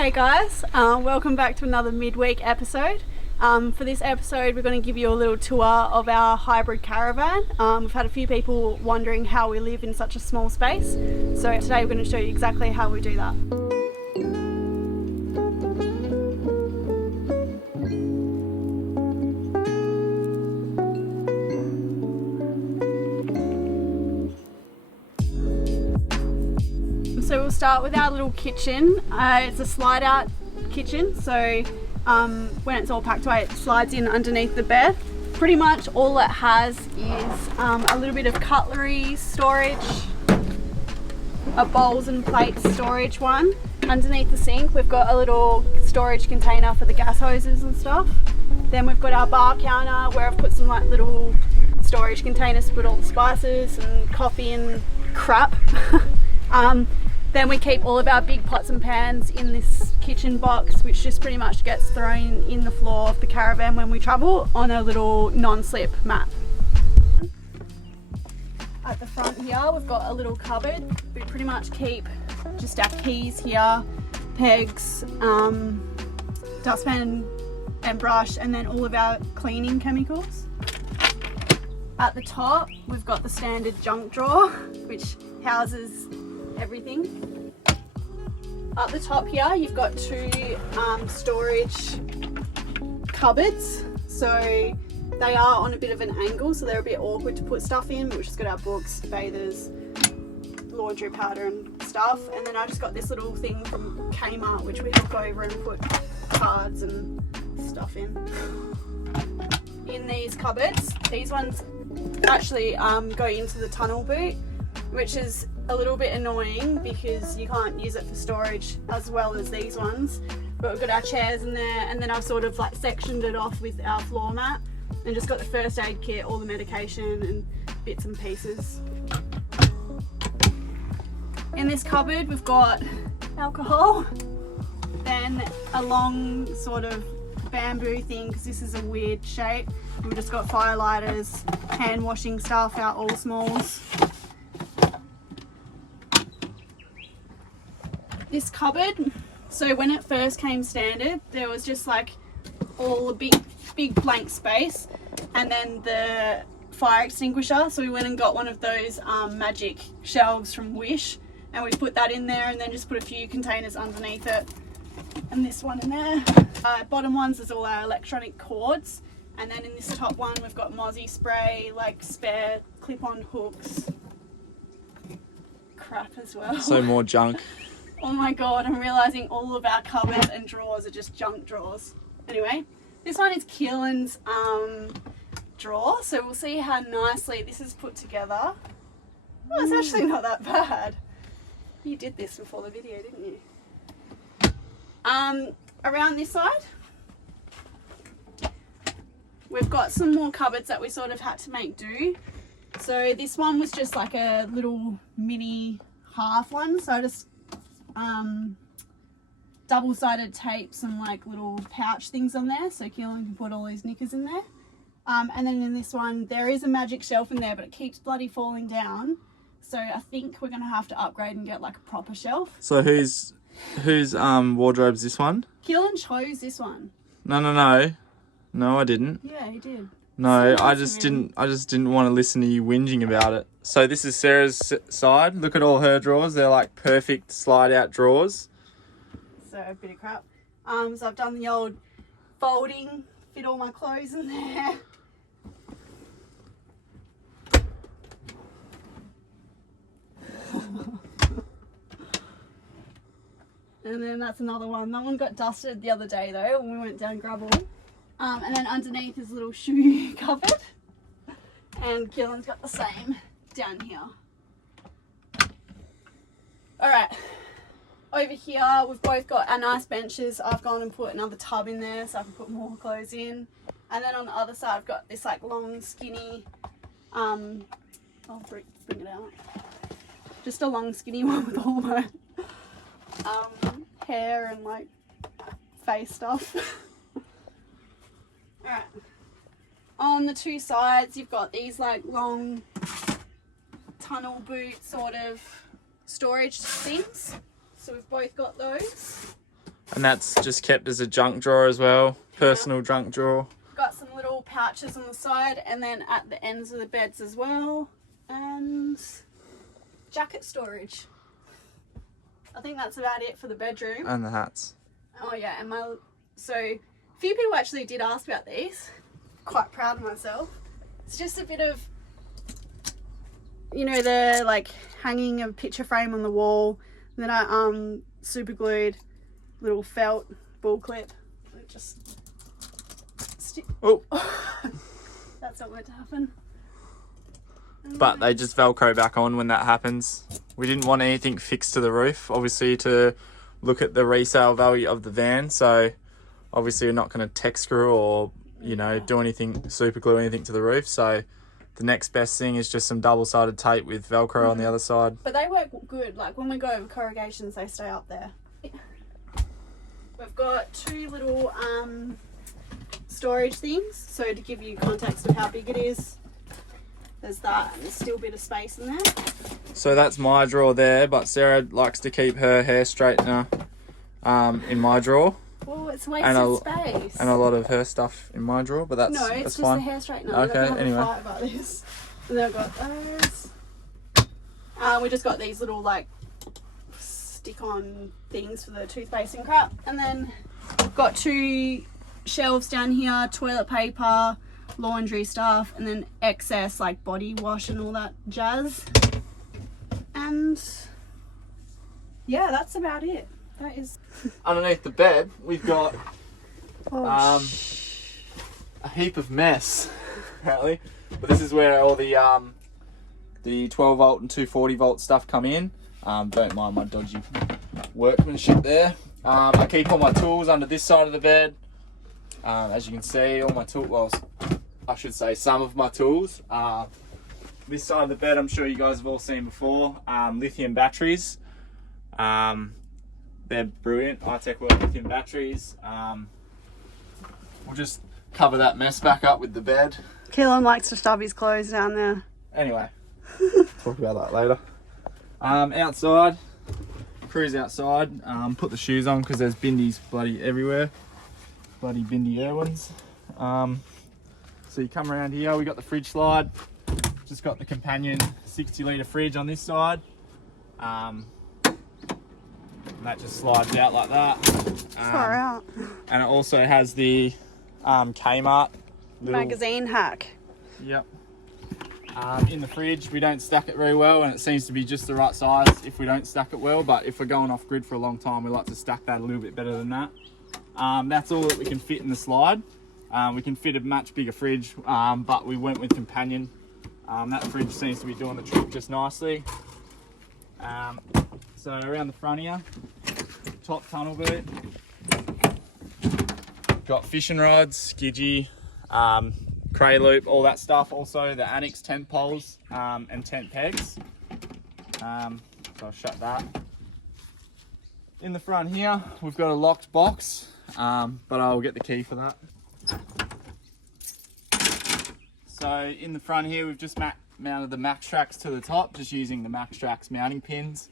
Hey guys, welcome back to another midweek episode. For this episode we're going to give you a little tour of our hybrid caravan. We've had a few people wondering how we live in such a small space, so today we're going to show you exactly how we do that. So we'll start with our little kitchen. It's a slide out kitchen, so when it's all packed away it slides in underneath the bed. Pretty much all it has is a little bit of cutlery storage, a bowls and plates storage one. Underneath the sink we've got a little storage container for the gas hoses and stuff. Then we've got our bar counter where I've put some like little storage containers to put all the spices and coffee and crap. Then we keep all of our big pots and pans in this kitchen box, which just pretty much gets thrown in the floor of the caravan when we travel on a little non-slip mat. At the front here we've got a little cupboard. We pretty much keep just our keys here, pegs, dustpan and brush, and then all of our cleaning chemicals. At the top we've got the standard junk drawer, which houses everything. Up the top here you've got two storage cupboards, so they are on a bit of an angle, so they're a bit awkward to put stuff in. We've just got our books, bathers, laundry powder and stuff, and then I just got this little thing from Kmart which we hook over and put cards and stuff in. In these cupboards, these ones actually go into the tunnel boot, which is a little bit annoying because you can't use it for storage as well as these ones. But we've got our chairs in there, and then I've sort of like sectioned it off with our floor mat and just got the first aid kit, all the medication and bits and pieces. In this cupboard we've got alcohol, then a long sort of bamboo thing because this is a weird shape. We've just got fire lighters, hand washing stuff, our all smalls. This cupboard, so when it first came standard there was just like all a big blank space and then the fire extinguisher, so we went and got one of those magic shelves from Wish and we put that in there and then just put a few containers underneath it, and this one in there. Bottom ones is all our electronic cords, and then in this top one we've got mozzie spray, like spare clip-on hooks, crap as well. So more junk. Oh my god, I'm realising all of our cupboards and drawers are just junk drawers. Anyway, this one is Keelan's drawer, so we'll see how nicely this is put together. Oh, it's actually not that bad. You did this before the video, didn't you? Around this side, we've got some more cupboards that we sort of had to make do. So this one was just like a little mini half one, so I just double-sided tape some like little pouch things on there so Keelan can put all his knickers in there. And then in this one there is a magic shelf in there, but it keeps bloody falling down, so I think we're gonna have to upgrade and get like a proper shelf. So whose wardrobe's this one? Keelan chose this one. No, I didn't. Yeah, he did. No, I just didn't want to listen to you whinging about it. So this is Sarah's side. Look at all her drawers. They're like perfect slide out drawers. So a bit of crap. So I've done the old folding, fit all my clothes in there. And then that's another one. That one got dusted the other day though when we went down gravel. And then underneath is a little shoe cupboard, and Keelan's got the same down here. Alright, over here we've both got our nice benches. I've gone and put another tub in there so I can put more clothes in. And then on the other side I've got this like long skinny, I'll bring it out. Just a long skinny one with all my hair and like face stuff. Alright, on the two sides you've got these like long tunnel boot sort of storage things. So we've both got those. And that's just kept as a junk drawer as well. Personal junk drawer. Got some little pouches on the side and then at the ends of the beds as well. And jacket storage. I think that's about it for the bedroom. And the hats. Oh yeah, and so a few people actually did ask about these. Quite proud of myself. It's just a bit of, you know, the like hanging a picture frame on the wall. And then I super glued little felt ball clip. It just Oh. That's not meant to happen. But they just Velcro back on when that happens. We didn't want anything fixed to the roof, obviously, to look at the resale value of the van. So obviously we're not going to tech screw or, you know, do anything, super glue anything to the roof. So the next best thing is just some double-sided tape with Velcro on the other side. But they work good. Like when we go over corrugations, they stay up there. We've got two little storage things. So to give you context of how big it is, there's that, and there's still a bit of space in there. So that's my drawer there, but Sarah likes to keep her hair straightener in my drawer. Well, it's wasted space. And a lot of her stuff in my drawer, but that's no, it's that's just fine. the hair straightener. Okay, anyway. Fight about this. And then I've got those. We just got these little like stick-on things for the toothpaste and crap. And then got two shelves down here, toilet paper, laundry stuff, and then excess like body wash and all that jazz. And yeah, that's about it. That is Underneath the bed, we've got oh, a heap of mess, apparently. But this is where all the 12 volt and 240 volt stuff come in. Don't mind my dodgy workmanship there. I keep all my tools under this side of the bed. As you can see, all my tools, well, I should say some of my tools. This side of the bed, I'm sure you guys have all seen before. Lithium batteries. They're brilliant. iTech World lithium batteries. We'll just cover that mess back up with the bed. Keelan likes to shove his clothes down there. Anyway, talk about that later. Outside, cruise outside. Put the shoes on because there's bindies bloody everywhere. Bloody bindy air ones. So you come around here, we got the fridge slide. Just got the companion 60 litre fridge on this side. And that just slides out like that. Far out. And it also has the Kmart little Magazine hack. Yep. In the fridge, we don't stack it very well, and it seems to be just the right size if we don't stack it well. But if we're going off grid for a long time, we like to stack that a little bit better than that. That's all that we can fit in the slide. We can fit a much bigger fridge, but we went with companion. That fridge seems to be doing the trick just nicely. So around the front here, top tunnel boot. Got fishing rods, skidgy, cray loop, all that stuff. Also the Annex tent poles and tent pegs. So I'll shut that. In the front here, we've got a locked box, but I'll get the key for that. So in the front here, we've just mounted the Max Tracks to the top, just using the Max Tracks mounting pins.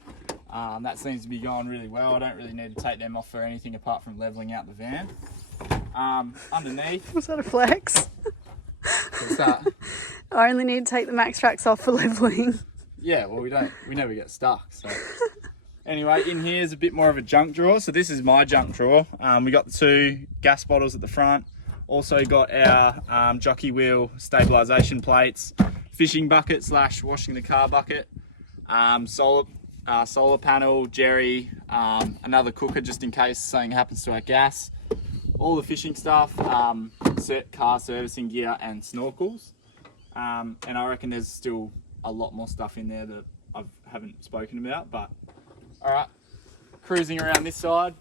That seems to be going really well. I don't really need to take them off for anything apart from leveling out the van. Underneath. Was that a flex? What's that? I only need to take the Max Tracks off for leveling. Yeah, well we never get stuck. So anyway, in here is a bit more of a junk drawer. So this is my junk drawer. We got the two gas bottles at the front. Also got our jockey wheel stabilisation plates, fishing bucket / washing the car bucket, solar panel, jerry, another cooker just in case something happens to our gas, all the fishing stuff, car servicing gear and snorkels. And I reckon there's still a lot more stuff in there that I haven't spoken about, but all right. Cruising around this side,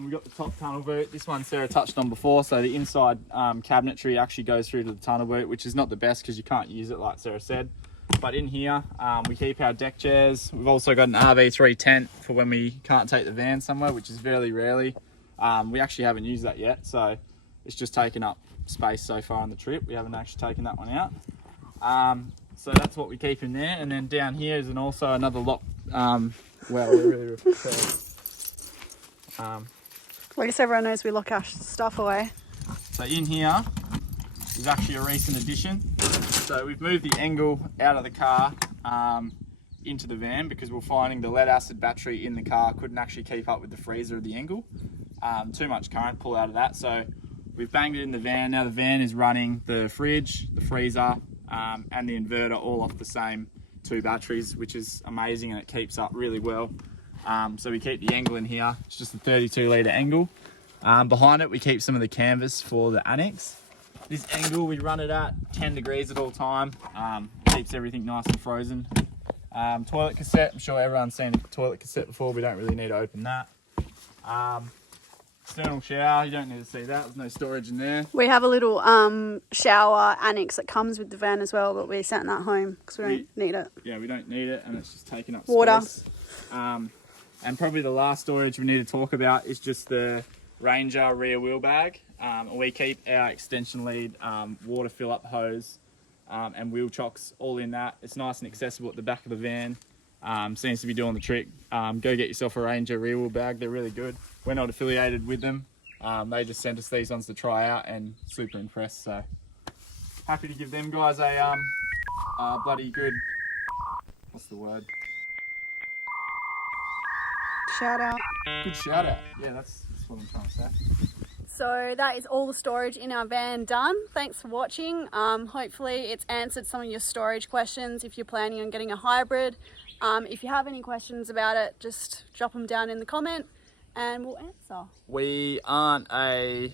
we've got the top tunnel boot. This one Sarah touched on before, so the inside cabinetry actually goes through to the tunnel boot, which is not the best because you can't use it like Sarah said. But in here, we keep our deck chairs. We've also got an RV3 tent for when we can't take the van somewhere, which is very rarely. We actually haven't used that yet, so it's just taken up space so far on the trip. We haven't actually taken that one out. So that's what we keep in there. And then down here is also another lock. Well, we really At least everyone knows we lock our stuff away. So in here is actually a recent addition. So we've moved the Engel out of the car into the van because we're finding the lead acid battery in the car couldn't actually keep up with the freezer of the Engel. Too much current pull out of that. So we've banged it in the van. Now the van is running the fridge, the freezer, and the inverter all off the same 2 batteries, which is amazing, and it keeps up really well. So we keep the Engel in here. It's just a 32 litre Engel. Behind it we keep some of the canvas for the annex. This Engel we run it at 10 degrees at all time. Keeps everything nice and frozen. Toilet cassette, I'm sure everyone's seen a toilet cassette before, we don't really need to open that. External shower, you don't need to see that, there's no storage in there. We have a little shower annex that comes with the van as well, but we sent that home because we don't need it. Yeah, we don't need it, and it's just taking up water. Space. And probably the last storage we need to talk about is just the Ranger rear wheel bag. We keep our extension lead water fill up hose and wheel chocks all in that. It's nice and accessible at the back of the van. Seems to be doing the trick. Go get yourself a Ranger rear wheel bag, they're really good. We're not affiliated with them. They just sent us these ones to try out and super impressed. So happy to give them guys a bloody good, what's the word? Shout out. Good shout out. Yeah, that's what I'm trying to say. So that is all the storage in our van done. Thanks for watching. Hopefully it's answered some of your storage questions if you're planning on getting a hybrid. If you have any questions about it, just drop them down in the comment and we'll answer. We aren't a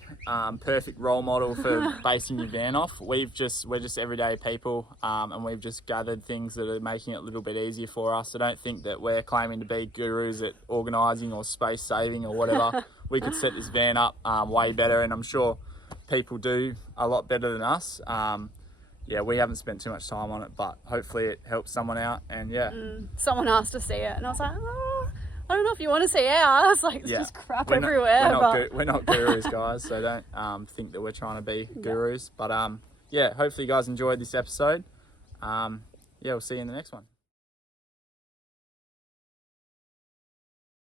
perfect role model for basing your van off. We're just everyday people, and we've just gathered things that are making it a little bit easier for us. I don't think that we're claiming to be gurus at organising or space saving or whatever. We could set this van up way better, and I'm sure people do a lot better than us. Yeah, we haven't spent too much time on it, but hopefully it helps someone out. And yeah, someone asked to see it, and I was like, oh, I don't know if you want to see ours. Like, it's just crap everywhere. We're not gurus, guys, so don't think that we're trying to be gurus. But yeah, hopefully you guys enjoyed this episode. Yeah, we'll see you in the next one.